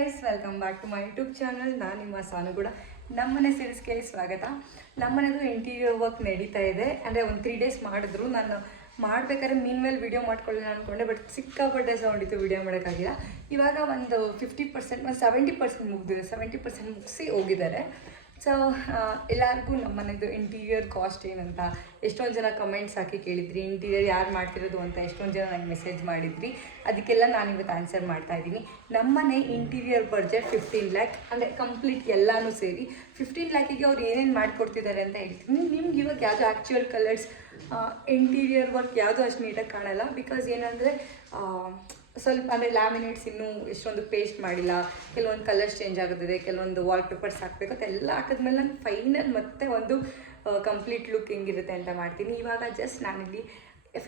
Guys, welcome back to my YouTube channel. ನಾನು ನಿಮ್ಮ ಸಾನು ಕೂಡ. ನಮ್ಮನೆ ಸೀರೀಸ್ಗೆ ಸ್ವಾಗತ. ನಮ್ಮನೆದು ಇಂಟೀರಿಯರ್ ವರ್ಕ್ ನಡೀತಾ ಇದೆ. ಅಂದರೆ ಒಂದು 3 days ಮಾಡಿದ್ರು. ನಾನು ಮಾಡಬೇಕಾದ್ರೆ ಮೇಲೆ ವೀಡಿಯೋ ಮಾಡ್ಕೊಳ್ಳೋಣ ಅಂದ್ಕೊಂಡೆ, ಬಟ್ ಸಿಕ್ಕಾಪಟ್ಟೆ ಸೌಂಡ್ ಇತ್ತು, ವೀಡಿಯೋ ಮಾಡೋಕ್ಕಾಗಿಲ್ಲ. ಇವಾಗ ಒಂದು 50%, ಒಂದು 70% ಮುಗಿದಿದೆ. 70% ಮುಗಿಸಿ ಹೋಗಿದ್ದಾರೆ. ಸೊ ಎಲ್ಲರಿಗೂ ನಮ್ಮನೆದು ಇಂಟೀರಿಯರ್ ಕಾಸ್ಟ್ ಏನಂತ ಎಷ್ಟೊಂದು ಜನ ಕಮೆಂಟ್ಸ್ ಹಾಕಿ ಕೇಳಿದ್ರಿ, ಇಂಟೀರಿಯರ್ ಯಾರು ಮಾಡ್ತಿರೋದು ಅಂತ ಎಷ್ಟೊಂದು ಜನ ನನಗೆ ಮೆಸೇಜ್ ಮಾಡಿದ್ರಿ. ಅದಕ್ಕೆಲ್ಲ ನಾನು ಇವತ್ತು ಆನ್ಸರ್ ಮಾಡ್ತಾಯಿದ್ದೀನಿ. ನಮ್ಮನೆ ಇಂಟೀರಿಯರ್ ಬಡ್ಜೆಟ್ 15 lakh, ಅಂದರೆ ಕಂಪ್ಲೀಟ್ ಎಲ್ಲನೂ ಸೇರಿ 15 lakhಗೆ ಅವ್ರು ಏನೇನು ಮಾಡಿಕೊಡ್ತಿದ್ದಾರೆ ಅಂತ ಹೇಳ್ತೀನಿ. ನಿಮ್ಗೆ ಇವಾಗ ಯಾವುದೋ ಆ್ಯಕ್ಚುಯಲ್ ಕಲರ್ಸ್ ಇಂಟೀರಿಯರ್ ವರ್ಕ್ ಯಾವುದೂ ಅಷ್ಟು ನೀಟಾಗಿ ಕಾಣಲ್ಲ. ಬಿಕಾಸ್ ಏನಂದರೆ ಸ್ವಲ್ಪ ಅಂದರೆ ಲ್ಯಾಮಿನೇಟ್ಸ್ ಇನ್ನೂ ಎಷ್ಟೊಂದು ಪೇಸ್ಟ್ ಮಾಡಿಲ್ಲ, ಕೆಲವೊಂದು ಕಲರ್ಸ್ ಚೇಂಜ್ ಆಗುತ್ತದೆ, ಕೆಲವೊಂದು ವಾಲ್ ಪೇಪರ್ಸ್ ಹಾಕಬೇಕು ಅಂತ ಎಲ್ಲ ಹಾಕಿದ್ಮೇಲೆ ನಾನು ಫೈನಲ್ ಮತ್ತೆ ಒಂದು ಕಂಪ್ಲೀಟ್ ಲುಕ್ ಹೆಂಗಿರುತ್ತೆ ಅಂತ ಮಾಡ್ತೀನಿ. ಇವಾಗ ಜಸ್ಟ್ ನಾನಿಲ್ಲಿ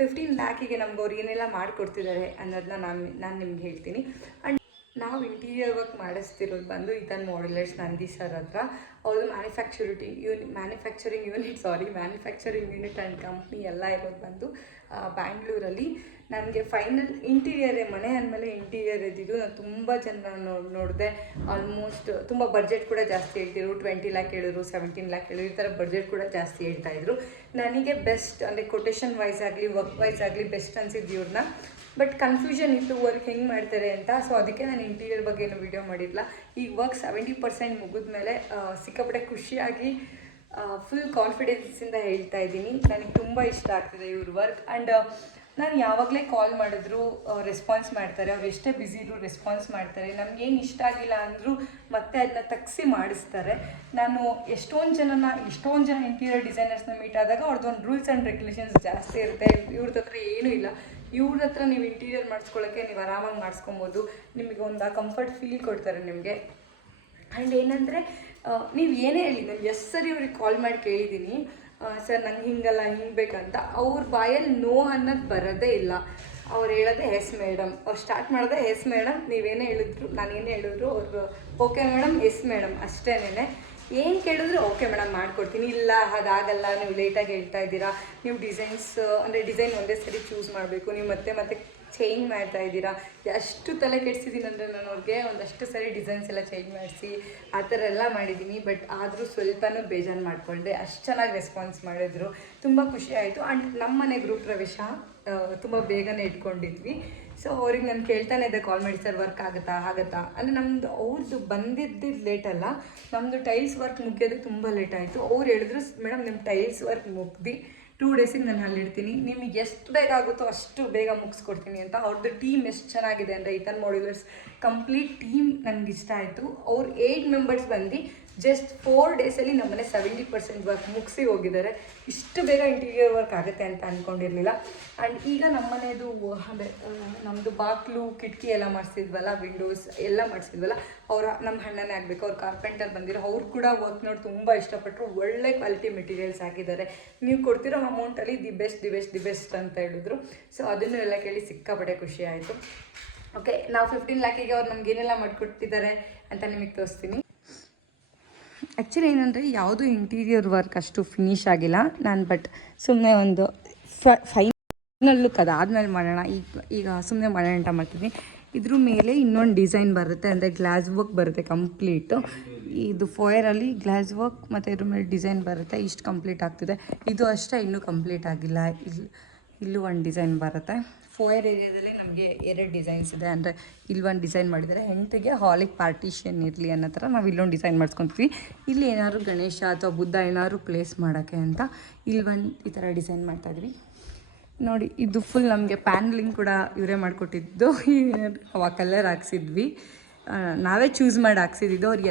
15 lakhಗೆ ನಮ್ಗೆ ಅವ್ರು ಏನೆಲ್ಲ ಮಾಡಿಕೊಡ್ತಿದ್ದಾರೆ ಅನ್ನೋದನ್ನ ನಾನು ನಿಮ್ಗೆ ಹೇಳ್ತೀನಿ. ಆ್ಯಂಡ್ ನಾವು ಇಂಟೀರಿಯರ್ ವರ್ಕ್ ಮಾಡಿಸ್ತಿರೋದು ಬಂದು ಇದನ್ನು ಮಾಡ್ಯುಲರ್ಸ್ ನಂದಿ ಸರ್ ಹತ್ರ. ಅವ್ರದ್ದು ಮ್ಯಾನುಫ್ಯಾಕ್ಚರಿಂಗ್ ಯೂನಿಟ್ ಆ್ಯಂಡ್ ಕಂಪ್ನಿ ಎಲ್ಲ ಇರೋದು ಬಂದು ಬ್ಯಾಂಗ್ಳೂರಲ್ಲಿ. ನನಗೆ ಫೈನಲ್ ಇಂಟೀರಿಯರೇ ಮನೆ ಅಂದಮೇಲೆ ಇಂಟೀರಿಯರ್ ಇದ್ದಿದ್ದು. ನಾನು ತುಂಬ ಜನ ನೋಡಿದೆ, ಆಲ್ಮೋಸ್ಟ್ ತುಂಬ ಬಡ್ಜೆಟ್ ಕೂಡ ಜಾಸ್ತಿ ಹೇಳ್ತಿದ್ರು. 20 lakh ಹೇಳಿದ್ರು, 17 lakh ಹೇಳಿದ್ರು, ಈ ಥರ ಬಡ್ಜೆಟ್ ಕೂಡ ಜಾಸ್ತಿ ಹೇಳ್ತಾಯಿದ್ರು. ನನಗೆ ಬೆಸ್ಟ್ ಅಂದರೆ ಕೊಟೇಶನ್ ವೈಸ್ ಆಗಲಿ ವರ್ಕ್ ವೈಸ್ ಆಗಲಿ ಬೆಸ್ಟ್ ಅನಿಸಿದ್ದು ಇವ್ರನ್ನ. ಬಟ್ ಕನ್ಫ್ಯೂಷನ್ ಇತ್ತು ವರ್ಕ್ ಹೆಂಗೆ ಮಾಡ್ತಾರೆ ಅಂತ. ಸೊ ಅದಕ್ಕೆ ನಾನು ಇಂಟೀರಿಯರ್ ಬಗ್ಗೆ ಏನು ವೀಡಿಯೋ ಮಾಡಿರಲಿಲ್ಲ. ಈಗ ವರ್ಕ್ 70% ಮುಗಿದ್ಮೇಲೆ ಸಿಕ್ಕಾಪಟ್ಟೆ ಖುಷಿಯಾಗಿ ಫುಲ್ ಕಾನ್ಫಿಡೆನ್ಸಿಂದ ಹೇಳ್ತಾ ಇದ್ದೀನಿ. ನನಗೆ ತುಂಬ ಇಷ್ಟ ಆಗ್ತಿದೆ ಇವ್ರ ವರ್ಕ್. ಆ್ಯಂಡ್ ನಾನು ಯಾವಾಗಲೇ ಕಾಲ್ ಮಾಡಿದ್ರು ರೆಸ್ಪಾನ್ಸ್ ಮಾಡ್ತಾರೆ. ಅವ್ರು ಎಷ್ಟೇ ಬ್ಯುಸಿ ಇದ್ರು ರೆಸ್ಪಾನ್ಸ್ ಮಾಡ್ತಾರೆ. ನಮಗೇನು ಇಷ್ಟ ಆಗಿಲ್ಲ ಅಂದರೂ ಮತ್ತೆ ಅದನ್ನ ತಗ್ಸಿ ಮಾಡಿಸ್ತಾರೆ. ನಾನು ಎಷ್ಟೊಂದು ಜನ ಇಂಟೀರಿಯರ್ ಡಿಸೈನರ್ಸ್ನ ಮೀಟ್ ಆದಾಗ ಅವ್ರದ್ದೊಂದು ರೂಲ್ಸ್ ಆ್ಯಂಡ್ ರೆಗ್ಯುಲೇಷನ್ಸ್ ಜಾಸ್ತಿ ಇರುತ್ತೆ. ಇವ್ರದ್ದು ಹತ್ರ ಏನೂ ಇಲ್ಲ. ಇವ್ರ ಹತ್ರ ನೀವು ಇಂಟೀರಿಯರ್ ಮಾಡಿಸ್ಕೊಳ್ಳೋಕ್ಕೆ ನೀವು ಆರಾಮಾಗಿ ಮಾಡಿಸ್ಕೊಬೋದು. ನಿಮಗೆ ಒಂದು ಕಂಫರ್ಟ್ ಫೀಲ್ ಕೊಡ್ತಾರೆ ನಿಮಗೆ. ಆ್ಯಂಡ್ ಏನಂದರೆ ನೀವು ಏನೇ ಹೇಳಿ, ನಾನು ಎಷ್ಟು ಸರಿ ಅವ್ರಿಗೆ ಕಾಲ್ ಮಾಡಿ ಕೇಳಿದ್ದೀನಿ, ಸರ್ ನಂಗೆ ಹಿಂಗಲ್ಲ ಹಿಂಗೆ ಬೇಕಂತ. ಅವ್ರ ಬಾಯಲ್ಲಿ ನೋ ಅನ್ನೋದು ಬರೋದೇ ಇಲ್ಲ. ಅವ್ರು ಹೇಳೋದೇ ಎಸ್ ಮೇಡಮ್. ಅವ್ರು ಸ್ಟಾರ್ಟ್ ಮಾಡೋದೇ ಎಸ್ ಮೇಡಮ್. ನೀವೇನೇ ಹೇಳಿದ್ರು, ನಾನೇನೇ ಹೇಳಿದ್ರು ಅವ್ರು ಓಕೆ ಮೇಡಮ್, ಎಸ್ ಮೇಡಮ್ ಅಷ್ಟೇನೆ. ಏನು ಕೇಳಿದ್ರು ಓಕೆ ಮೇಡಮ್ ಮಾಡಿಕೊಡ್ತೀನಿ. ಇಲ್ಲ ಅದಾಗಲ್ಲ, ನೀವು ಲೇಟಾಗಿ ಹೇಳ್ತಾ ಇದ್ದೀರಾ, ನೀವು ಡಿಸೈನ್ ಒಂದೇ ಸರಿ ಚೂಸ್ ಮಾಡಬೇಕು, ನೀವು ಮತ್ತೆ ಚೇಂಜ್ ಮಾಡ್ತಾ ಇದ್ದೀರಾ. ಎಷ್ಟು ತಲೆ ಕೆಡಿಸಿದ್ದೀನಿ ಅಂದರೆ ನಾನು ಅವ್ರಿಗೆ ಒಂದಷ್ಟು ಸರಿ ಡಿಸೈನ್ಸ್ ಎಲ್ಲ ಚೇಂಜ್ ಮಾಡಿಸಿ ಆ ಥರ ಎಲ್ಲ ಮಾಡಿದ್ದೀನಿ. ಬಟ್ ಆದರೂ ಸ್ವಲ್ಪನೂ ಬೇಜಾರು ಮಾಡಿಕೊಂಡೆ. ಅಷ್ಟು ಚೆನ್ನಾಗಿ ರೆಸ್ಪಾನ್ಸ್ ಮಾಡಿದ್ರು, ತುಂಬ ಖುಷಿ ಆಯಿತು. ಆ್ಯಂಡ್ ನಮ್ಮ ಮನೆ ಗ್ರೂಪ್ ಪ್ರವೇಶ ತುಂಬ ಬೇಗನೆ ಇಟ್ಕೊಂಡಿದ್ವಿ. ಸೊ ಅವ್ರಿಗೆ ನಾನು ಕೇಳ್ತಾನೆ ಇದ್ದೆ ಕಾಲ್ ಮಾಡಿ, ಸರ್ ವರ್ಕ್ ಆಗುತ್ತಾ ಅಂದರೆ ನಮ್ಮದು ಅವ್ರದ್ದು ಬಂದಿದ್ದು ಲೇಟಲ್ಲ, ನಮ್ಮದು ಟೈಲ್ಸ್ ವರ್ಕ್ ಮುಗಿಯೋದು ತುಂಬ ಲೇಟ್ ಆಯಿತು. ಅವ್ರು ಹೇಳಿದ್ರು ಮೇಡಮ್ ನಿಮ್ಮ ಟೈಲ್ಸ್ ವರ್ಕ್ ಮುಗ್ದು 2 daysಗೆ ನಾನು ಅಲ್ಲಿರ್ತೀನಿ, ನಿಮಗೆ ಎಷ್ಟು ಬೇಗ ಆಗುತ್ತೋ ಅಷ್ಟು ಬೇಗ ಮುಗಿಸ್ಕೊಡ್ತೀನಿ ಅಂತ. ಅವ್ರದ್ದು ಟೀಮ್ ಎಷ್ಟು ಚೆನ್ನಾಗಿದೆ ಅಂದರೆ ಈತನ್ ಮಾಡ್ಯುಲರ್ಸ್ ಕಂಪ್ಲೀಟ್ ಟೀಮ್ ನನಗೆ ಇಷ್ಟ ಆಯಿತು. ಅವ್ರು 8 members ಬಂದು ಜಸ್ಟ್ 4 daysಲ್ಲಿ ನಮ್ಮನೆ 70% ವರ್ಕ್ ಮುಗಿಸಿ ಹೋಗಿದ್ದಾರೆ. ಇಷ್ಟು ಬೇಗ ಇಂಟೀರಿಯರ್ ವರ್ಕ್ ಆಗುತ್ತೆ ಅಂತ ಅಂದ್ಕೊಂಡಿರಲಿಲ್ಲ. ಆ್ಯಂಡ್ ಈಗ ನಮ್ಮನೇದು ಅಂದರೆ ನಮ್ಮದು ಬಾಗಿಲು ಕಿಟಕಿ ಎಲ್ಲ ಮಾಡಿಸಿದ್ವಲ್ಲ, ವಿಂಡೋಸ್ ಎಲ್ಲ ಮಾಡಿಸಿದ್ವಲ್ಲ, ನಮ್ಮ ಅಣ್ಣನೇ ಆಗಬೇಕು. ಅವ್ರು ಕಾರ್ಪೆಂಟರ್ ಬಂದಿರೋ, ಅವ್ರು ಕೂಡ ವರ್ಕ್ ನೋಡಿ ತುಂಬ ಇಷ್ಟಪಟ್ಟರು. ಒಳ್ಳೆ ಕ್ವಾಲಿಟಿ ಮೆಟೀರಿಯಲ್ಸ್ ಹಾಕಿದ್ದಾರೆ. ನೀವು ಕೊಡ್ತಿರೋ ಅಮೌಂಟಲ್ಲಿ ದಿ ಬೆಸ್ಟ್ ಅಂತ ಹೇಳಿದ್ರು. ಸೊ ಅದನ್ನು ಎಲ್ಲ ಕೇಳಿ ಸಿಕ್ಕಾಪಟ್ಟೆ ಖುಷಿ ಆಯಿತು. ಓಕೆ, ನಾವು 15 lakhಗೆ ಅವ್ರು ನಮ್ಗೆ ಏನೆಲ್ಲ ಮಾಡಿಕೊಟ್ಟಿದ್ದಾರೆ ಅಂತ ನಿಮಗೆ ತೋರಿಸ್ತೀನಿ. ಆ್ಯಕ್ಚುಲಿ ಏನಂದರೆ ಯಾವುದೂ ಇಂಟೀರಿಯರ್ ವರ್ಕ್ ಅಷ್ಟು ಫಿನಿಶ್ ಆಗಿಲ್ಲ ನಾನು. ಬಟ್ ಸುಮ್ಮನೆ ಒಂದು ಫೈನಲ್ ಲುಕ್ ಅದಾದಮೇಲೆ ಮಾಡೋಣ. ಈಗ ಸುಮ್ಮನೆ ಮಾಡೋಣ ಅಂತ ಮಾಡ್ತೀನಿ. ಇದ್ರ ಮೇಲೆ ಇನ್ನೊಂದು ಡಿಸೈನ್ ಬರುತ್ತೆ, ಅಂದರೆ ಗ್ಲಾಸ್ ವರ್ಕ್ ಬರುತ್ತೆ ಕಂಪ್ಲೀಟು. ಇದು ಫೋಯರಲ್ಲಿ ಗ್ಲಾಸ್ ವರ್ಕ್ ಮತ್ತು ಇದ್ರ ಮೇಲೆ ಡಿಸೈನ್ ಬರುತ್ತೆ. ಇಷ್ಟು ಕಂಪ್ಲೀಟ್ ಆಗ್ತಿದೆ. ಇದು ಅಷ್ಟೇ ಇನ್ನೂ ಕಂಪ್ಲೀಟ್ ಆಗಿಲ್ಲ. ಇಲ್ಲೂ ಒಂದು ಡಿಸೈನ್ ಬರುತ್ತೆ. ಫೋಯರ್ ಏರಿಯಾದಲ್ಲಿ ನಮಗೆ 2 ಡಿಸೈನ್ಸ್ ಇದೆ. ಅಂದರೆ ಇಲ್ಲೊಂದು ಡಿಸೈನ್ ಮಾಡಿದ್ದಾರೆ, ಹೆಂಟಿಗೆ ಹಾಲಿಗೆ ಪಾರ್ಟಿಷನ್ ಇರಲಿ ಅನ್ನೋ ಥರ ನಾವು ಇಲ್ಲೊಂದು ಡಿಸೈನ್ ಮಾಡ್ಕೊತೀವಿ. ಇಲ್ಲಿ ಏನಾದ್ರು ಗಣೇಶ ಅಥವಾ ಬುದ್ಧ ಏನಾದ್ರು ಪ್ಲೇಸ್ ಮಾಡೋಕ್ಕೆ ಅಂತ ಇಲ್ಲೊಂದು ಈ ಥರ ಡಿಸೈನ್ ಮಾಡ್ತಾಯಿದ್ವಿ. ನೋಡಿ, ಇದು ಫುಲ್ ನಮಗೆ ಪ್ಯಾನಲಿಂಗ್ ಕೂಡ ಇವರೇ ಮಾಡಿಕೊಟ್ಟಿದ್ದು. ನಾವು ಆ ಕಲರ್ ಹಾಕ್ಸಿದ್ವಿ, ನಾವೇ ಚೂಸ್ ಮಾಡಿ ಹಾಕ್ಸಿದ್ದು. ಅವ್ರು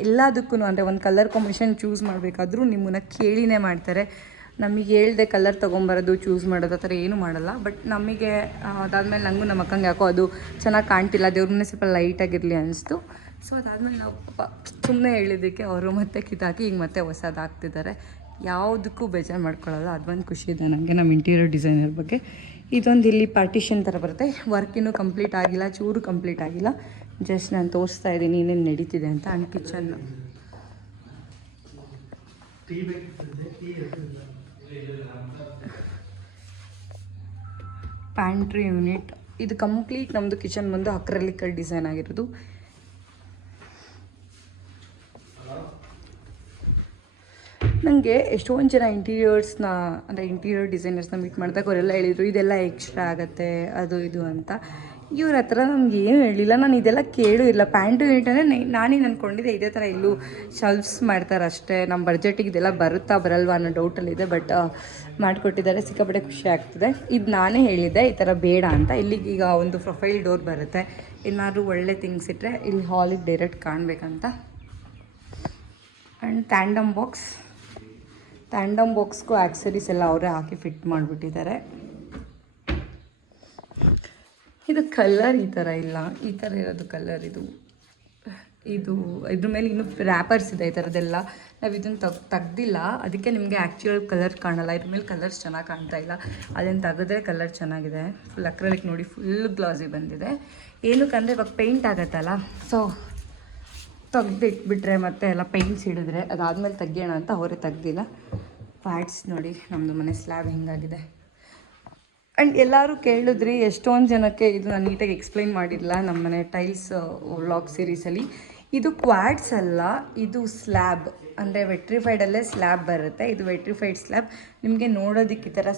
ಎಲ್ಲದಕ್ಕೂ ಅಂದರೆ ಒಂದು ಕಲರ್ ಕಾಂಬಿನೇಷನ್ ಚೂಸ್ ಮಾಡಬೇಕಾದ್ರೂ ನಿಮ್ಮನ್ನ ಕೇಳಿನೇ ಮಾಡ್ತಾರೆ. ನಮಗೆ ಹೇಳ್ದೆ ಕಲರ್ ತೊಗೊಂಬರೋದು ಚೂಸ್ ಮಾಡೋದು ಆ ಥರ ಏನೂ ಮಾಡಲ್ಲ. ಬಟ್ ನಮಗೆ ಅದಾದಮೇಲೆ ನನಗೂ ನಮ್ಮ ಅಕ್ಕಂಗೆ ಯಾಕೋ ಅದು ಚೆನ್ನಾಗಿ ಕಾಣ್ತಿಲ್ಲ, ದೇವ್ರ ಮನೆ ಸ್ವಲ್ಪ ಲೈಟಾಗಿರಲಿ ಅನ್ನಿಸ್ತು. ಸೊ ಅದಾದಮೇಲೆ ನಾವು ಸುಮ್ಮನೆ ಹೇಳಿದ್ದಕ್ಕೆ ಅವರು ಮತ್ತೆ ಕಿತ್ತಾಕಿ ಈಗ ಮತ್ತೆ ಹೊಸದು ಹಾಕ್ತಿದ್ದಾರೆ. ಯಾವುದಕ್ಕೂ ಬೇಜಾರು ಮಾಡ್ಕೊಳ್ಳೋದು, ಅದೊಂದು ಖುಷಿ ಇದೆ ನನಗೆ ನಮ್ಮ ಇಂಟೀರಿಯರ್ ಡಿಸೈನರ್ ಬಗ್ಗೆ. ಇದೊಂದು ಇಲ್ಲಿ ಪಾರ್ಟಿಷನ್ ಥರ ಬರುತ್ತೆ. ವರ್ಕ್ ಇನ್ನೂ ಕಂಪ್ಲೀಟ್ ಆಗಿಲ್ಲ, ಚೂರು ಕಂಪ್ಲೀಟ್ ಆಗಿಲ್ಲ. ಜಸ್ಟ್ ನಾನು ತೋರಿಸ್ತಾ ಇದ್ದೀನಿ ಏನೇನು ನಡೀತಿದೆ ಅಂತ. ಆ್ಯಂಡ್ ಕಿಚನ್ ಪ್ಯಾಂಟ್ರಿ ಯೂನಿಟ್ ಇದು ಕಂಪ್ಲೀಟ್ ನಮ್ಮದು ಕಿಚನ್ ಬಂದು ಅಕ್ರಲಿಕಲ್ ಡಿಸೈನ್ ಆಗಿರೋದು. ನನಗೆ ಎಷ್ಟೊಂದು ಜನ ಇಂಟೀರಿಯರ್ಸ್ನ ಅಂದರೆ ಇಂಟೀರಿಯರ್ ಡಿಸೈನರ್ಸ್ನ ಮೀಟ್ ಮಾಡಿದಾಗ ಅವರೆಲ್ಲ ಹೇಳಿದರು ಇದೆಲ್ಲ ಎಕ್ಸ್ಟ್ರಾ ಆಗುತ್ತೆ ಅದು ಇದು ಅಂತ. ಇವ್ರ ಹತ್ರ ನಮ್ಗೆ ಏನು ಹೇಳಿಲ್ಲ. ನಾನು ಇದೆಲ್ಲ ಕೇಳೂ ಇಲ್ಲ. ಪ್ಯಾಂಟು ಅಂದರೆ ನಾನೇನು ಅಂದ್ಕೊಂಡಿದ್ದೆ ಇದೇ ಥರ ಇಲ್ಲೂ ಶಲ್ಫ್ಸ್ ಮಾಡ್ತಾರೆ ಅಷ್ಟೇ. ನಮ್ಮ ಬಡ್ಜೆಟಿಗೆ ಇದೆಲ್ಲ ಬರುತ್ತಾ ಬರಲ್ವಾ ಅನ್ನೋ ಡೌಟಲ್ಲಿದೆ. ಬಟ್ ಮಾಡಿಕೊಟ್ಟಿದ್ದಾರೆ, ಸಿಕ್ಕಾಪಟ್ಟೆ ಖುಷಿ ಆಗ್ತಿದೆ. ಇದು ನಾನೇ ಹೇಳಿದ್ದೆ ಈ ಥರ ಬೇಡ ಅಂತ. ಇಲ್ಲಿಗೆ ಈಗ ಒಂದು ಪ್ರೊಫೈಲ್ ಡೋರ್ ಬರುತ್ತೆ, ಏನಾದರೂ ಒಳ್ಳೆ ಥಿಂಗ್ಸ್ ಇಟ್ಟರೆ ಇಲ್ಲಿ ಹಾಲಿಗೆ ಡೈರೆಕ್ಟ್ ಕಾಣಬೇಕಂತ. ಆ್ಯಂಡ್ ಟ್ಯಾಂಡಮ್ ಬಾಕ್ಸ್ಗೂ ಆಕ್ಸರೀಸ್ ಎಲ್ಲ ಅವರೇ ಹಾಕಿ ಫಿಟ್ ಮಾಡಿಬಿಟ್ಟಿದ್ದಾರೆ. ಇದು ಕಲರ್ ಈ ಥರ ಇಲ್ಲ, ಈ ಥರ ಇರೋದು ಕಲರ್. ಇದ್ರ ಮೇಲೆ ಇನ್ನೂ ರ್ಯಾಪರ್ಸ್ ಇದೆ ಈ ಥರದ್ದೆಲ್ಲ. ನಾವು ಇದನ್ನು ತೆಗ್ದಿಲ್ಲ, ಅದಕ್ಕೆ ನಿಮಗೆ ಆ್ಯಕ್ಚುಯಲ್ ಕಲರ್ ಕಾಣಲ್ಲ. ಇದ್ರ ಮೇಲೆ ಕಲರ್ಸ್ ಚೆನ್ನಾಗಿ ಕಾಣ್ತಾ ಇಲ್ಲ. ಅದನ್ನು ತೆಗೆದ್ರೆ ಕಲರ್ ಚೆನ್ನಾಗಿದೆ. ಫುಲ್ ಅಕ್ರಲಿಕ್ ನೋಡಿ, ಫುಲ್ ಗ್ಲಾಸಿ ಬಂದಿದೆ. ಏನಕ್ಕಂದರೆ ಇವಾಗ ಪೇಂಟ್ ಆಗುತ್ತಲ್ಲ, ಸೊ ತೆಗ್ದಿಟ್ಬಿಟ್ರೆ ಮತ್ತೆ ಎಲ್ಲ ಪೇಂಟ್ಸ್ ಹಿಡಿದ್ರೆ ಅದಾದಮೇಲೆ ತೆಗಿಯೋಣ ಅಂತ ಅವರೇ ತೆಗ್ದಿಲ್ಲ. ಪ್ಯಾಡ್ಸ್ ನೋಡಿ, ನಮ್ಮದು ಮನೆ ಸ್ಲ್ಯಾಬ್ ಹೆಂಗಾಗಿದೆ. ಆ್ಯಂಡ್ ಎಲ್ಲರೂ ಕೇಳಿದ್ರಿ ಎಷ್ಟೊಂದು ಜನಕ್ಕೆ ಇದು ನಾನು ನೀಟಾಗಿ ಎಕ್ಸ್ಪ್ಲೈನ್ ಮಾಡಿಲ್ಲ ನಮ್ಮ ಮನೆ ಟೈಲ್ಸ್ ವ್ಲಾಗ್ ಸೀರೀಸಲ್ಲಿ. ಇದು ಕ್ವಾಡ್ಸ್ ಅಲ್ಲ, ಇದು ಸ್ಲ್ಯಾಬ್. ಅಂದರೆ ವೆಟ್ರಿಫೈಡಲ್ಲೇ ಸ್ಲ್ಯಾಬ್ ಬರುತ್ತೆ. ಇದು ವೆಟ್ರಿಫೈಡ್ ಸ್ಲ್ಯಾಬ್. ನಿಮಗೆ ನೋಡೋದಕ್ಕೆ ಈ ಥರ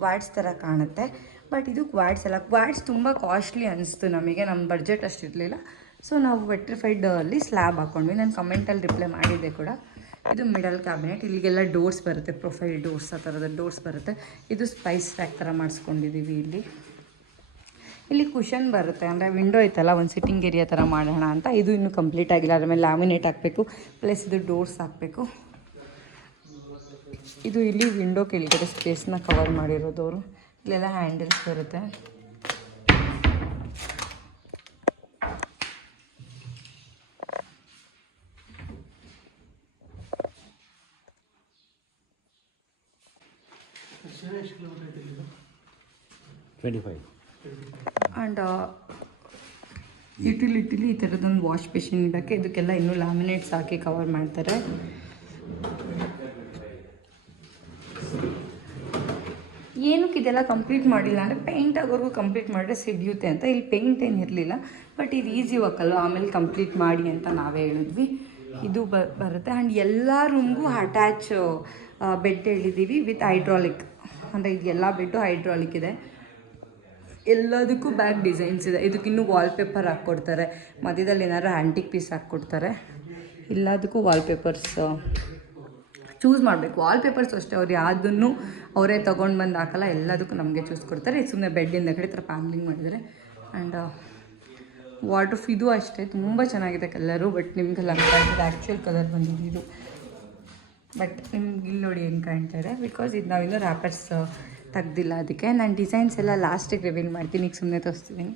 ಕ್ವಾಡ್ಸ್ ಥರ ಕಾಣುತ್ತೆ, ಬಟ್ ಇದು ಕ್ವಾಡ್ಸ್ ಅಲ್ಲ. ಕ್ವಾಡ್ಸ್ ತುಂಬ ಕಾಸ್ಟ್ಲಿ ಅನಿಸ್ತು ನಮಗೆ, ನಮ್ಮ ಬಡ್ಜೆಟ್ ಅಷ್ಟು ಇರಲಿಲ್ಲ. ಸೊ ನಾವು ವೆಟ್ರಿಫೈಡ್ ಅಲ್ಲಿ ಸ್ಲ್ಯಾಬ್ ಹಾಕ್ಕೊಂಡ್ವಿ. ನಾನು ಕಮೆಂಟಲ್ಲಿ ರಿಪ್ಲೈ ಮಾಡಿದ್ದೆ ಕೂಡ. ಇದು ಮಿಡಲ್ ಕ್ಯಾಬಿನೆಟ್. ಇಲ್ಲಿಗೆಲ್ಲ ಡೋರ್ಸ್ ಬರುತ್ತೆ, ಪ್ರೊಫೈಲ್ ಡೋರ್ಸ್ ಆ ಥರದ ಡೋರ್ಸ್ ಬರುತ್ತೆ. ಇದು ಸ್ಪೈಸ್ ರ್ಯಾಕ್ ಥರ ಮಾಡಿಸ್ಕೊಂಡಿದ್ದೀವಿ. ಇಲ್ಲಿ ಕುಷನ್ ಬರುತ್ತೆ, ಅಂದರೆ ವಿಂಡೋ ಐತಲ್ಲ, ಒಂದು ಸಿಟ್ಟಿಂಗ್ ಏರಿಯಾ ಥರ ಮಾಡೋಣ ಅಂತ. ಇದು ಇನ್ನೂ ಕಂಪ್ಲೀಟ್ ಆಗಿಲ್ಲ. ಅದ್ರ ಮೇಲೆ ಲ್ಯಾಮಿನೇಟ್ ಹಾಕಬೇಕು, ಪ್ಲಸ್ ಇದು ಡೋರ್ಸ್ ಹಾಕಬೇಕು. ಇದು ಇಲ್ಲಿ ವಿಂಡೋ ಕೆಳಗಡೆ ಸ್ಪೇಸ್ನ ಕವರ್ ಮಾಡಿರೋದು ಅವರು. ಇಲ್ಲೆಲ್ಲ ಹ್ಯಾಂಡಲ್ಸ್ ಬರುತ್ತೆ. ಆ್ಯಂಡ್ ಲಿಟಿಲಿ ಈ ಥರದೊಂದು ವಾಶ್ ಬೇಸಿನ್ ಇಡೋಕ್ಕೆ ಇದಕ್ಕೆಲ್ಲ ಇನ್ನೂ ಲ್ಯಾಮಿನೇಟ್ಸ್ ಹಾಕಿ ಕವರ್ ಮಾಡ್ತಾರೆ. ಏನಕ್ಕೆ ಇದೆಲ್ಲ ಕಂಪ್ಲೀಟ್ ಮಾಡಿಲ್ಲ ಅಂದರೆ ಪೇಂಟ್ ಆಗೋರ್ಗೂ ಕಂಪ್ಲೀಟ್ ಮಾಡಿದ್ರೆ ಸಿಡಿಯುತ್ತೆ ಅಂತ. ಇಲ್ಲಿ ಪೇಂಟ್ ಏನು ಇರಲಿಲ್ಲ, ಬಟ್ ಇದು ಈಸಿ ವರ್ಕಲ್ಲ, ಆಮೇಲೆ ಕಂಪ್ಲೀಟ್ ಮಾಡಿ ಅಂತ ನಾವೇ ಹೇಳಿದ್ವಿ. ಇದು ಬರುತ್ತೆ. ಆ್ಯಂಡ್ ಎಲ್ಲ ರೂಮ್ಗೂ ಅಟ್ಯಾಚ್ ಬೆಡ್ ಹೇಳಿದ್ದೀವಿ ವಿತ್ ಹೈಡ್ರಾಲಿಕ್. ಅಂದರೆ ಇದು ಎಲ್ಲ ಬೆಡ್ಡು ಹೈಡ್ರಾಲಿಕ್ ಇದೆ. ಎಲ್ಲದಕ್ಕೂ ಬ್ಯಾಕ್ ಡಿಸೈನ್ಸ್ ಇದೆ. ಇದಕ್ಕಿನ್ನೂ ವಾಲ್ಪೇಪರ್ ಹಾಕ್ಕೊಡ್ತಾರೆ, ಮಧ್ಯದಲ್ಲಿ ಏನಾದ್ರು ಆ್ಯಂಟಿಕ್ ಪೀಸ್ ಹಾಕ್ಕೊಡ್ತಾರೆ. ಎಲ್ಲದಕ್ಕೂ ವಾಲ್ಪೇಪರ್ಸ್ ಚೂಸ್ ಮಾಡಬೇಕು. ವಾಲ್ಪೇಪರ್ಸ್ ಅಷ್ಟೇ, ಅವ್ರು ಯಾವುದನ್ನು ಅವರೇ ತೊಗೊಂಡು ಬಂದು ಹಾಕಲ್ಲ, ಎಲ್ಲದಕ್ಕೂ ನಮಗೆ ಚೂಸ್ ಕೊಡ್ತಾರೆ. ಇದು ಸುಮ್ಮನೆ ಬೆಡ್ಡಿಂದ ಕಡೆ ಥರ ಪ್ಯಾನ್ಲಿಂಗ್ ಮಾಡಿದ್ದಾರೆ. ಆ್ಯಂಡ್ ವಾರ್ಡ್ರೋಬ್ ಇದು ಅಷ್ಟೇ, ತುಂಬ ಚೆನ್ನಾಗಿದೆ ಕಲರು. ಬಟ್ ನಿಮಗೆಲ್ಲ ಆ್ಯಕ್ಚುಯಲ್ ಕಲರ್ ಬಂದಿದೆ ಇದು. ಬಟ್ ನಿಮ್ಗೆ ಇಲ್ಲಿ ನೋಡಿ ಏನು ಕಾಣ್ತಾ ಇದೆ, ಬಿಕಾಸ್ ಇದು ನಾವಿನ್ನೂ ರ್ಯಾಪರ್ಸ್ ತೆಗ್ದಿಲ್ಲ. ಅದಕ್ಕೆ ನಾನು ಡಿಸೈನ್ಸ್ ಎಲ್ಲ ಲಾಸ್ಟಿಗೆ ರಿವೀಲ್ ಮಾಡ್ತೀನಿ, ಈಗ ಸುಮ್ಮನೆ ತೋರಿಸ್ತಿದ್ದೀನಿ.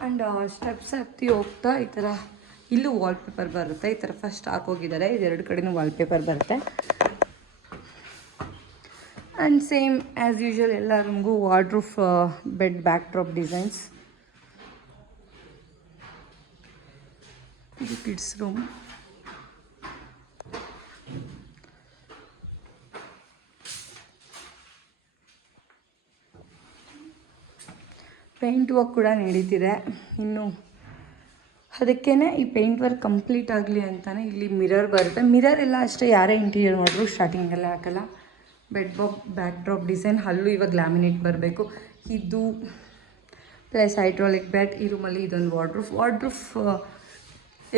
ಆ್ಯಂಡ್ ಸ್ಟೆಪ್ಸ್ ಹತ್ತಿ ಹೋಗ್ತಾ ಈ ಥರ ಇಲ್ಲೂ ವಾಲ್ಪೇಪರ್ ಬರುತ್ತೆ. ಈ ಥರ ಫಸ್ಟ್ ಹಾಕೋಗಿದ್ದಾರೆ, ಇದೆರಡು ಕಡೆಯೂ ವಾಲ್ಪೇಪರ್ ಬರುತ್ತೆ. ಆ್ಯಂಡ್ ಸೇಮ್ ಆ್ಯಸ್ ಯೂಶ್ವಲ್ ಎಲ್ಲ ರೂಮ್ಗೂ wardrobe bed back drop designs. ಇದು ಕಿಡ್ಸ್ ರೂಮ್. ಪೇಂಟ್ ವರ್ಕ್ ಕೂಡ ನಡೀತಿದೆ ಇನ್ನು. ಅದಕ್ಕೇ ಈ ಪೇಂಟ್ ವರ್ಕ್ ಕಂಪ್ಲೀಟ್ ಆಗಲಿ ಅಂತಲೇ ಇಲ್ಲಿ ಮಿರರ್ ಬರುತ್ತೆ. ಮಿರರ್ ಎಲ್ಲ ಅಷ್ಟೇ ಯಾರೇ ಇಂಟೀರಿಯರ್ ಮಾಡಿದ್ರು ಸ್ಟಾರ್ಟಿಂಗಲ್ಲೇ ಹಾಕಲ್ಲ. ಬೆಡ್ ಬ್ಯಾಕ್ ಡ್ರಾಪ್ ಡಿಸೈನ್ ಅಲ್ಲೂ ಇವಾಗ ಲ್ಯಾಮಿನೇಟ್ ಬರಬೇಕು. ಇದು ಪ್ಲಸ್ ಹೈಡ್ರಾಲಿಕ್ ಬೆಡ್. ಈ ರೂಮಲ್ಲಿ ಇದೊಂದು ವಾರ್ಡ್ರೂಫ್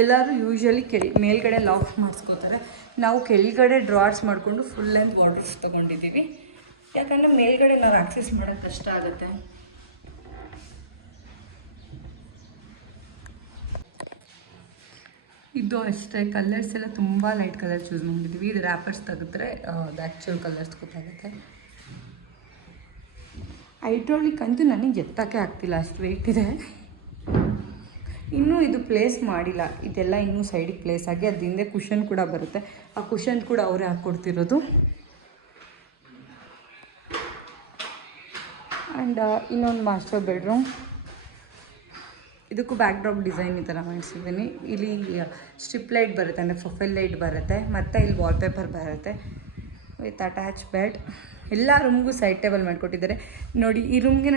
ಎಲ್ಲರೂ ಯೂಶ್ವಲಿ ಮೇಲ್ಗಡೆ ಲಾಕ್ ಮಾಡಿಸ್ಕೋತಾರೆ. ನಾವು ಕೆಳಗಡೆ ಡ್ರಾರ್ಸ್ ಮಾಡಿಕೊಂಡು ಫುಲ್ ಲೆಂತ್ ವಾರ್ಡ್ರೂಫ್ ತೊಗೊಂಡಿದ್ದೀವಿ. ಯಾಕಂದರೆ ಮೇಲ್ಗಡೆ ನಾವು ಆಕ್ಸೆಸ್ ಮಾಡೋಕ್ಕೆ ಕಷ್ಟ ಆಗುತ್ತೆ. ಇದು ಅಷ್ಟೇ, ಕಲರ್ಸ್ ಎಲ್ಲ ತುಂಬ ಲೈಟ್ ಕಲರ್ ಚೂಸ್ ಮಾಡಿದ್ದೀವಿ. ಇದು ರ್ಯಾಪರ್ಸ್ ತೆಗೆದ್ರೆ ಅದು ಆ್ಯಕ್ಚುಯಲ್ ಕಲರ್ಸ್ ಗೊತ್ತಾಗುತ್ತೆ. ಹೈಡ್ರಾಲಿಕ್ ಅಂತೂ ನನಗೆ ಎತ್ತಕ್ಕೆ ಆಗ್ತಿಲ್ಲ, ಅಷ್ಟು ವೆಯ್ಟ್ ಇದೆ. ಇನ್ನೂ ಇದು ಪ್ಲೇಸ್ ಮಾಡಿಲ್ಲ, ಇದೆಲ್ಲ ಇನ್ನೂ ಸೈಡಿಗೆ ಪ್ಲೇಸ್ ಆಗಿ ಅದು ಹಿಂದೆ ಕುಷನ್ ಕೂಡ ಬರುತ್ತೆ. ಆ ಕುಷನ್ ಕೂಡ ಅವರೇ ಹಾಕ್ಕೊಡ್ತಿರೋದು. ಆ್ಯಂಡ್ ಇನ್ನೊಂದು ಮಾಸ್ಟರ್ ಬೆಡ್ರೂಮ್. ಇದಕ್ಕೂ ಬ್ಯಾಕ್ ಡ್ರಾಪ್ ಡಿಸೈನ್ ಈ ಥರ ಮಾಡಿಸಿದ್ದೀನಿ. ಇಲ್ಲಿ ಸ್ಟ್ರಿಪ್ ಲೈಟ್ ಬರುತ್ತೆ, ಅಂದರೆ ಪ್ರೊಫೈಲ್ ಲೈಟ್ ಬರುತ್ತೆ, ಮತ್ತು ಇಲ್ಲಿ ವಾಲ್ಪೇಪರ್ ಬರುತ್ತೆ ವಿತ್ ಅಟ್ಯಾಚ್ ಬೆಡ್. ಎಲ್ಲ ರೂಮ್ಗೂ ಸೈಡ್ ಟೇಬಲ್ ಮಾಡಿಕೊಟ್ಟಿದ್ದಾರೆ. ನೋಡಿ ಈ ರೂಮ್ಗೆ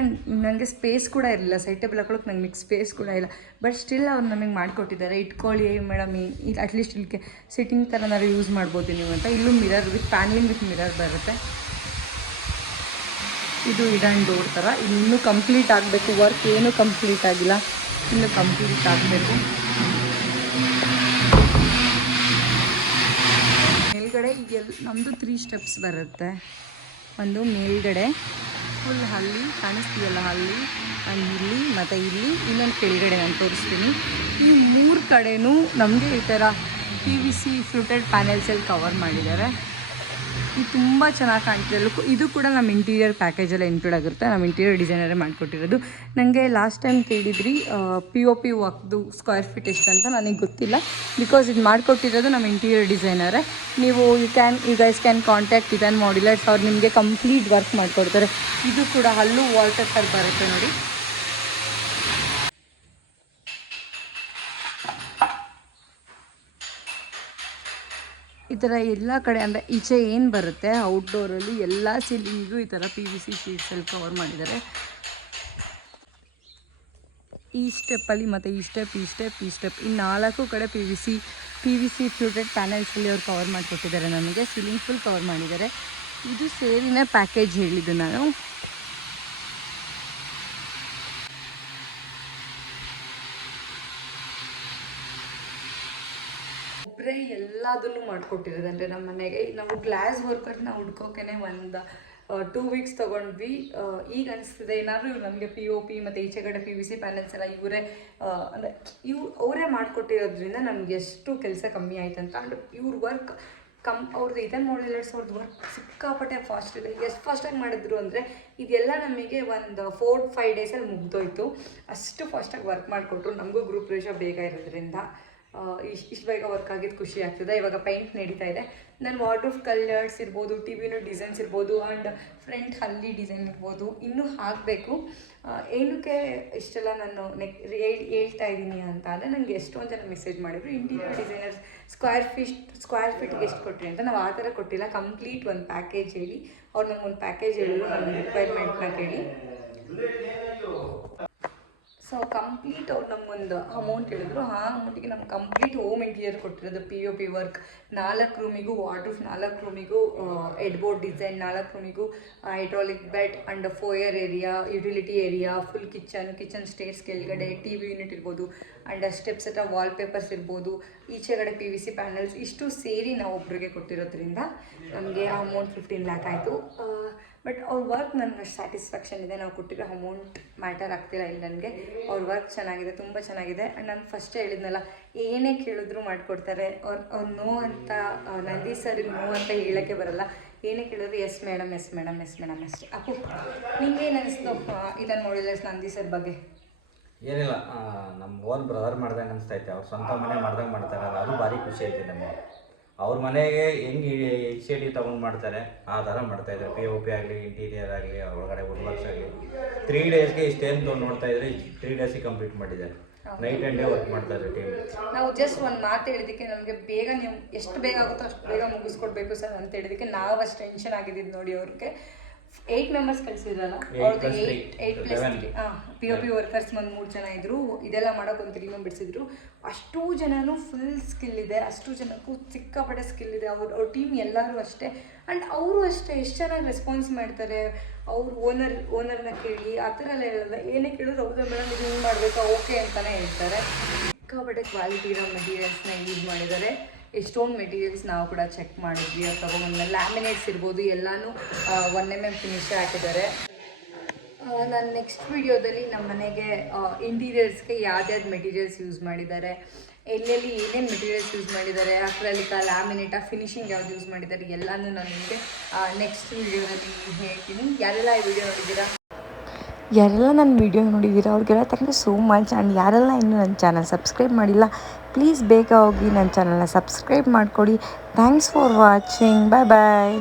ನನಗೆ ಸ್ಪೇಸ್ ಕೂಡ ಇರಲಿಲ್ಲ, ಸೈಡ್ ಟೇಬಲ್ ಹಾಕೊಳ್ಳೋಕೆ ನನಗೆ ಸ್ಪೇಸ್ ಕೂಡ ಇಲ್ಲ. ಬಟ್ ಸ್ಟಿಲ್ ಅವ್ರು ನಮಗೆ ಮಾಡಿಕೊಟ್ಟಿದ್ದಾರೆ. ಇಟ್ಕೊಳ್ಳಿ ಮೇಡಮ್, ಇಲ್ಲಿ ಅಟ್ಲೀಸ್ಟ್ ಇಲ್ಲಿಗೆ ಸಿಟ್ಟಿಂಗ್ ಥರನಾದ್ರು ಯೂಸ್ ಮಾಡ್ಬೋದು ನೀವು ಅಂತ. ಇಲ್ಲೂ mirror with panelling with mirror ಬರುತ್ತೆ. ಇದು ಇಡನ್ ಡೋರ್ ಥರ. ಇನ್ನೂ ಕಂಪ್ಲೀಟ್ ಆಗಬೇಕು, ವರ್ಕ್ ಏನೂ ಕಂಪ್ಲೀಟ್ ಆಗಿಲ್ಲ, ಇನ್ನು ಕಂಪ್ಲೀಟ್ ಆಗಬೇಕು. ಮೇಲ್ಗಡೆ ಈಗ ನಮ್ಮದು 3 ಸ್ಟೆಪ್ಸ್ ಬರುತ್ತೆ. ಒಂದು ಮೇಲ್ಗಡೆ ಫುಲ್ ಹಲ್ಲಿ ಕಾಣಿಸ್ತೀವಲ್ಲ, ಹಲ್ಲಿ ಇಲ್ಲಿ ಮತ್ತು ಇಲ್ಲಿ, ಇನ್ನೊಂದು ಕೆಳಗಡೆ ನಾನು ತೋರಿಸ್ತೀನಿ. ಈ 3 ಕಡೆನೂ ನಮಗೆ ಈ ಥರ PVC ಫ್ಲೂಟೆಡ್ ಪ್ಯಾನೆಲ್ಸಲ್ಲಿ ಕವರ್ ಮಾಡಿದ್ದಾರೆ. ಇದು ತುಂಬ ಚೆನ್ನಾಗಿ ಕಾಣ್ತಿದೆ ಲುಕ್. ಇದು ಕೂಡ ನಮ್ಮ ಇಂಟೀರಿಯರ್ ಪ್ಯಾಕೇಜೆಲ್ಲ ಇನ್ಕ್ಲೂಡ್ ಆಗಿರುತ್ತೆ. ನಮ್ಮ ಇಂಟೀರಿಯರ್ ಡಿಸೈನರೇ ಮಾಡಿಕೊಟ್ಟಿರೋದು. ನನಗೆ ಲಾಸ್ಟ್ ಟೈಮ್ ಕೇಳಿದ್ರಿ POP ವರ್ಕ್ದು ಸ್ಕ್ವೇರ್ ಫೀಟ್ ಎಷ್ಟು ಅಂತ, ನನಗೆ ಗೊತ್ತಿಲ್ಲ. ಬಿಕಾಸ್ ಇದು ಮಾಡಿಕೊಟ್ಟಿರೋದು ನಮ್ಮ ಇಂಟೀರಿಯರ್ ಡಿಸೈನರೇ. ನೀವು ಯು ಗೈಸ್ ಕ್ಯಾನ್ ಕಾಂಟ್ಯಾಕ್ಟ್ ಇಡನ್ ಮಾಡ್ಯುಲರ್ಸ್, ಅವ್ರು ನಿಮಗೆ ಕಂಪ್ಲೀಟ್ ವರ್ಕ್ ಮಾಡಿಕೊಡ್ತಾರೆ. ಇದು ಕೂಡ ಹಲ್ಲು ವಾಲ್ಟರ್ ಥರ ಬರುತ್ತೆ ನೋಡಿ. ಈ ಥರ ಎಲ್ಲ ಕಡೆ ಅಂದರೆ ಈಚೆ ಏನು ಬರುತ್ತೆ ಔಟ್ಡೋರಲ್ಲಿ ಎಲ್ಲ ಸೀಲಿಂಗಿಗೂ ಈ ಥರ PVC ಶೀಟ್ಸಲ್ಲಿ ಕವರ್ ಮಾಡಿದ್ದಾರೆ. ಈ ಸ್ಟೆಪ್ಪಲ್ಲಿ ಮತ್ತು ಈ ಸ್ಟೆಪ್ ಈ 4 ಕಡೆ PVC ಫ್ಲೂಟೆಡ್ ಪ್ಯಾನೆಲ್ಸಲ್ಲಿ ಅವ್ರು ಕವರ್ ಮಾಡಿಕೊಟ್ಟಿದ್ದಾರೆ. ನಮಗೆ ಸೀಲಿಂಗ್ ಫುಲ್ ಕವರ್ ಮಾಡಿದ್ದಾರೆ. ಇದು ಸೇರಿನೇ ಪ್ಯಾಕೇಜ್ ಹೇಳಿದ್ದು ನಾನು. ಒಬ್ಬರೇ ಎಲ್ಲದನ್ನು ಮಾಡಿಕೊಟ್ಟಿರೋದು. ಅಂದರೆ ನಮ್ಮ ಮನೆಗೆ ನಾವು ಗ್ಲಾಸ್ ವರ್ಕರ್ನ ಹುಡ್ಕೋಕೆ ಒಂದು 2 ವೀಕ್ಸ್ ತೊಗೊಂಡ್ವಿ. ಈಗ ಅನಿಸ್ತಿದೆ ಏನಾದರೂ ಇವ್ರು ನಮಗೆ POP ಮತ್ತು ಈಚೆ ಕಡೆ PVC ಪ್ಯಾನೆಲ್ಸ್ ಎಲ್ಲ ಇವರೇ ಅಂದರೆ ಅವರೇ ಮಾಡಿಕೊಟ್ಟಿರೋದ್ರಿಂದ ನಮ್ಗೆ ಎಷ್ಟು ಕೆಲಸ ಕಮ್ಮಿ ಆಯ್ತು ಅಂತ. ಆ್ಯಂಡ್ ಇವ್ರ ವರ್ಕ್ ಅವ್ರದ್ದು ಇಡನ್ ಮಾಡ್ಯುಲರ್ಸ್ ಅವ್ರದ್ದು ವರ್ಕ್ ಸಿಕ್ಕಾಪಟ್ಟೆ ಫಾಸ್ಟ್ ಇದೆ. ಎಷ್ಟು ಫಾಸ್ಟಾಗಿ ಮಾಡಿದ್ರು ಅಂದರೆ ಇದೆಲ್ಲ ನಮಗೆ ಒಂದು 4-5 ಡೇಸಲ್ಲಿ ಮುಗ್ದೋಯ್ತು. ಅಷ್ಟು ಫಾಸ್ಟಾಗಿ ವರ್ಕ್ ಮಾಡಿಕೊಟ್ರು. ನಮಗೂ ಗ್ರೂಪ್ ರೇಷೋ ಬೇಗ ಇರೋದ್ರಿಂದ ಇಷ್ಟು ಬೇಗ ವರ್ಕ್ ಆಗಿದ್ದು ಖುಷಿ ಆಗ್ತದೆ. ಇವಾಗ ಪೇಂಟ್ ನಡೀತಾ ಇದೆ. ನಾನು ವಾರ್ಡ್ರೋಬ್ ಕಲರ್ಸ್ ಇರ್ಬೋದು, TVನೂ ಡಿಸೈನ್ಸ್ ಇರ್ಬೋದು, ಆ್ಯಂಡ್ ಫ್ರಂಟ್ ಹಲ್ಲಿ ಡಿಸೈನ್ ಇರ್ಬೋದು, ಇನ್ನೂ ಹಾಕಬೇಕು. ಏನಕ್ಕೆ ಇಷ್ಟೆಲ್ಲ ನಾನು ಹೇಳ್ತಾ ಇದ್ದೀನಿ ಅಂತ ಅಂದರೆ, ನನಗೆ ಎಷ್ಟೊಂದು ಜನ ಮೆಸೇಜ್ ಮಾಡಿದ್ರು ಇಂಟೀರಿಯರ್ ಡಿಸೈನರ್ಸ್ ಸ್ಕ್ವೇರ್ ಫೀಟ್ಗೆ ಎಷ್ಟು ಕೊಟ್ರಿ ಅಂತ. ನಾವು ಆ ಥರ ಕೊಟ್ಟಿಲ್ಲ, ಕಂಪ್ಲೀಟ್ ಒಂದು ಪ್ಯಾಕೇಜ್ ಹೇಳಿ ಅವ್ರು ನಮ್ಗೊಂದು ಪ್ಯಾಕೇಜ್ ಹೇಳಿದ್ರು ನನ್ನ ರಿಕ್ವೈರ್ಮೆಂಟ್ನ ಕೇಳಿ. ಸೊ ಕಂಪ್ಲೀಟ್ ಅವ್ರು ನಮಗೊಂದು ಅಮೌಂಟ್ ಹೇಳಿದ್ರು. ಆ ಅಮೌಂಟಿಗೆ ನಮ್ಗೆ ಕಂಪ್ಲೀಟ್ ಹೋಮ್ ಇಂಟೀರಿಯರ್ ಕೊಟ್ಟಿರೋದು. POP ವರ್ಕ್ 4 ರೂಮಿಗೂ, ವಾರ್ಡ್ರೋಬ್ 4 ರೂಮಿಗೂ, ಹೆಡ್ಬೋರ್ಡ್ ಡಿಸೈನ್ 4 ರೂಮಿಗೂ, hydraulic bed and foyer area, utility area, full kitchen stairs ಕೆಳಗಡೆ TV ಯೂನಿಟ್ ಇರ್ಬೋದು, ಆ್ಯಂಡ್ ಸ್ಟೆಪ್ಸ್ ಹತ್ರ ವಾಲ್ಪೇಪರ್ಸ್ ಇರ್ಬೋದು, ಈಚೆಗಡೆ PVC ಪ್ಯಾನಲ್ಸ್, ಇಷ್ಟು ಸೇರಿ ನಾವು ಒಬ್ಬರಿಗೆ ಕೊಟ್ಟಿರೋದ್ರಿಂದ ನಮಗೆ ಅಮೌಂಟ್ 15 lakh ಆಯಿತು. ಬಟ್ ಅವ್ರ ವರ್ಕ್ ನನಗೆ ಅಷ್ಟು ಸ್ಯಾಟಿಸ್ಫ್ಯಾಕ್ಷನ್ ಇದೆ. ನಾವು ಕೊಟ್ಟಿರೋ ಅಮೌಂಟ್ ಮ್ಯಾಟರ್ ಆಗ್ತಿಲ್ಲ ಇಲ್ಲಿ ನನಗೆ. ಅವ್ರ ವರ್ಕ್ ಚೆನ್ನಾಗಿದೆ, ತುಂಬ ಚೆನ್ನಾಗಿದೆ. ಆ್ಯಂಡ್ ನಾನು ಫಸ್ಟೇ ಹೇಳಿದ್ನಲ್ಲ, ಏನೇ ಕೇಳಿದ್ರು ಮಾಡಿಕೊಡ್ತಾರೆ. ಅವ್ರು ನೋ ಅಂತ ನಂದಿ ಸರಿಗೆ ನೋ ಅಂತ ಹೇಳೋಕ್ಕೆ ಬರಲ್ಲ. ಏನೇ ಕೇಳಿದ್ರು ಎಸ್ ಮೇಡಮ್ ಅಷ್ಟೇ. ಅಪ್ಪು ನಿಮ್ಗೇನು ಅನಿಸ್ತು ಇದನ್ನು ಮಾಡ್ಯುಲರ್ಸ್ ನಂದಿ ಸರ್ ಬಗ್ಗೆ? ಏನಿಲ್ಲ, ನಮ್ಮ ಓನ್ ಬ್ರದರ್ ಮಾಡ್ದಂಗೆ ಅನಿಸ್ತೈತೆ. ಅವ್ರು ಸ್ವಂತ ಮನೆ ಮಾಡ್ದಂಗೆ ಮಾಡ್ತಾರೆ. ಅದು ಭಾರಿ ಖುಷಿ ಐತೆ ನಮಗೆ. ಅವ್ರ ಮನೆಗೆ ಹೆಂಗೆ HCD ತೊಗೊಂಡು ಮಾಡ್ತಾರೆ ಆ ಥರ ಮಾಡ್ತಾಯಿದ್ದಾರೆ. POP ಆಗಲಿ, ಇಂಟೀರಿಯರ್ ಆಗಲಿ, ಒಳಗಡೆ ವುಡ್ ವರ್ಕ್ಸ್ ಆಗಲಿ. 3 ಡೇಸ್ಗೆ ಇಷ್ಟೇನು ನೋಡ್ತಾ ಇದ್ರೆ 3 ಡೇಸಿಗೆ ಕಂಪ್ಲೀಟ್ ಮಾಡಿದ್ದಾರೆ. ನೈಟ್ ಆ್ಯಂಡ್ ಡೇ ವರ್ಕ್ ಮಾಡ್ತಾರೆ ಟೀಮ್. ನಾವು ಜಸ್ಟ್ ಒಂದು ಮಾತು ಹೇಳಿದ್ದಕ್ಕೆ ನಮಗೆ ಬೇಗ ನೀವು ಎಷ್ಟು ಬೇಗ ಆಗುತ್ತೋ ಅಷ್ಟು ಬೇಗ ಮುಗಿಸ್ಕೊಡ್ಬೇಕು ಸರ್ ಅಂತ ಹೇಳಿದ್ದಕ್ಕೆ ನಾವು ಅಷ್ಟು ಟೆನ್ಷನ್ ಆಗಿದ್ದು ನೋಡಿ. ಅವ್ರಿಗೆ 8 ಮೆಂಬರ್ಸ್ ಕಳಿಸಿದ್ರಲ್ಲ, ಅವ್ರದ್ದು 8+3 POP ವರ್ಕರ್ಸ್ ಒಂದು 3 ಜನ ಇದ್ದರು. ಇದೆಲ್ಲ ಮಾಡೋಕೆ ಒಂದು 3 ಮೆಂಬರ್ಸ್ ಇದ್ದರು. ಅಷ್ಟೂ ಜನನೂ ಫುಲ್ ಸ್ಕಿಲ್ ಇದೆ. ಅಷ್ಟು ಜನಕ್ಕೂ ಸಿಕ್ಕಾಪಟ್ಟೆ ಸ್ಕಿಲ್ ಇದೆ. ಅವ್ರ ಟೀಮ್ ಎಲ್ಲರೂ ಅಷ್ಟೇ. ಆ್ಯಂಡ್ ಅವರು ಅಷ್ಟೇ ಎಷ್ಟು ಚೆನ್ನಾಗಿ ರೆಸ್ಪಾನ್ಸ್ ಮಾಡ್ತಾರೆ. ಅವರು ಓನರ್ನ ಕೇಳಿ ಆ ಥರ ಎಲ್ಲ ಹೇಳಲ್ಲ. ಏನೇ ಕೇಳಿದ್ರು ಹೌದಾ ಮೇಡಮ್ ಇದು ಹಿಂಗೆ ಮಾಡಬೇಕಾ, ಓಕೆ ಅಂತಲೇ ಹೇಳ್ತಾರೆ. ಸಿಕ್ಕಾಪಟ್ಟೆ ಕ್ವಾಲಿಟಿ ಇರೋ ಮೆಟೀರಿಯಲ್ಸ್ನ ಯೂಸ್ ಮಾಡಿದ್ದಾರೆ. ಎಷ್ಟೊಂದು ಮೆಟೀರಿಯಲ್ಸ್ ನಾವು ಕೂಡ ಚೆಕ್ ಮಾಡಿದ್ವಿ. ಅದು ತೊಗೊಂಡ್ಬಂದ ಲ್ಯಾಮಿನೇಟ್ಸ್ ಇರ್ಬೋದು, ಎಲ್ಲನೂ 1mm ಫಿನಿಶ್ ಹಾಕಿದ್ದಾರೆ. ನಾನು ನೆಕ್ಸ್ಟ್ ವಿಡಿಯೋದಲ್ಲಿ ನಮ್ಮ ಮನೆಗೆ ಇಂಟೀರಿಯರ್ಸ್ಗೆ ಯಾವ್ದು ಮೆಟೀರಿಯಲ್ಸ್ ಯೂಸ್ ಮಾಡಿದ್ದಾರೆ, ಎಲ್ಲೆಲ್ಲಿ ಏನೇನು ಮೆಟೀರಿಯಲ್ಸ್ ಯೂಸ್ ಮಾಡಿದ್ದಾರೆ, ಅಕ್ರಲಿಕ, ಲ್ಯಾಮಿನೇಟ, ಫಿನಿಶಿಂಗ್ ಯಾವ್ದು ಯೂಸ್ ಮಾಡಿದ್ದಾರೆ ಎಲ್ಲನೂ ನಾನು ನಿಮಗೆ ನೆಕ್ಸ್ಟ್ ವಿಡಿಯೋದಲ್ಲಿ ಹೇಳ್ತೀನಿ. ಯಾರೆಲ್ಲ ಈ ವಿಡಿಯೋ ನೋಡಿದ್ದೀರಾ, ಯಾರೆಲ್ಲ ನನ್ನ ವಿಡಿಯೋ ನೋಡಿದ್ದೀರಾ ಅವ್ರಿಗೆಲ್ಲ thank you so much. And ಯಾರೆಲ್ಲ ಇನ್ನೂ ನನ್ನ ಚಾನಲ್ ಸಬ್ಸ್ಕ್ರೈಬ್ ಮಾಡಿಲ್ಲ, ಪ್ಲೀಸ್ ಬೇಗ ಹೋಗಿ ನನ್ನ ಚಾನಲ್ನ ಸಬ್ಸ್ಕ್ರೈಬ್ ಮಾಡಿಕೊಡಿ. Thanks for watching. Bye bye.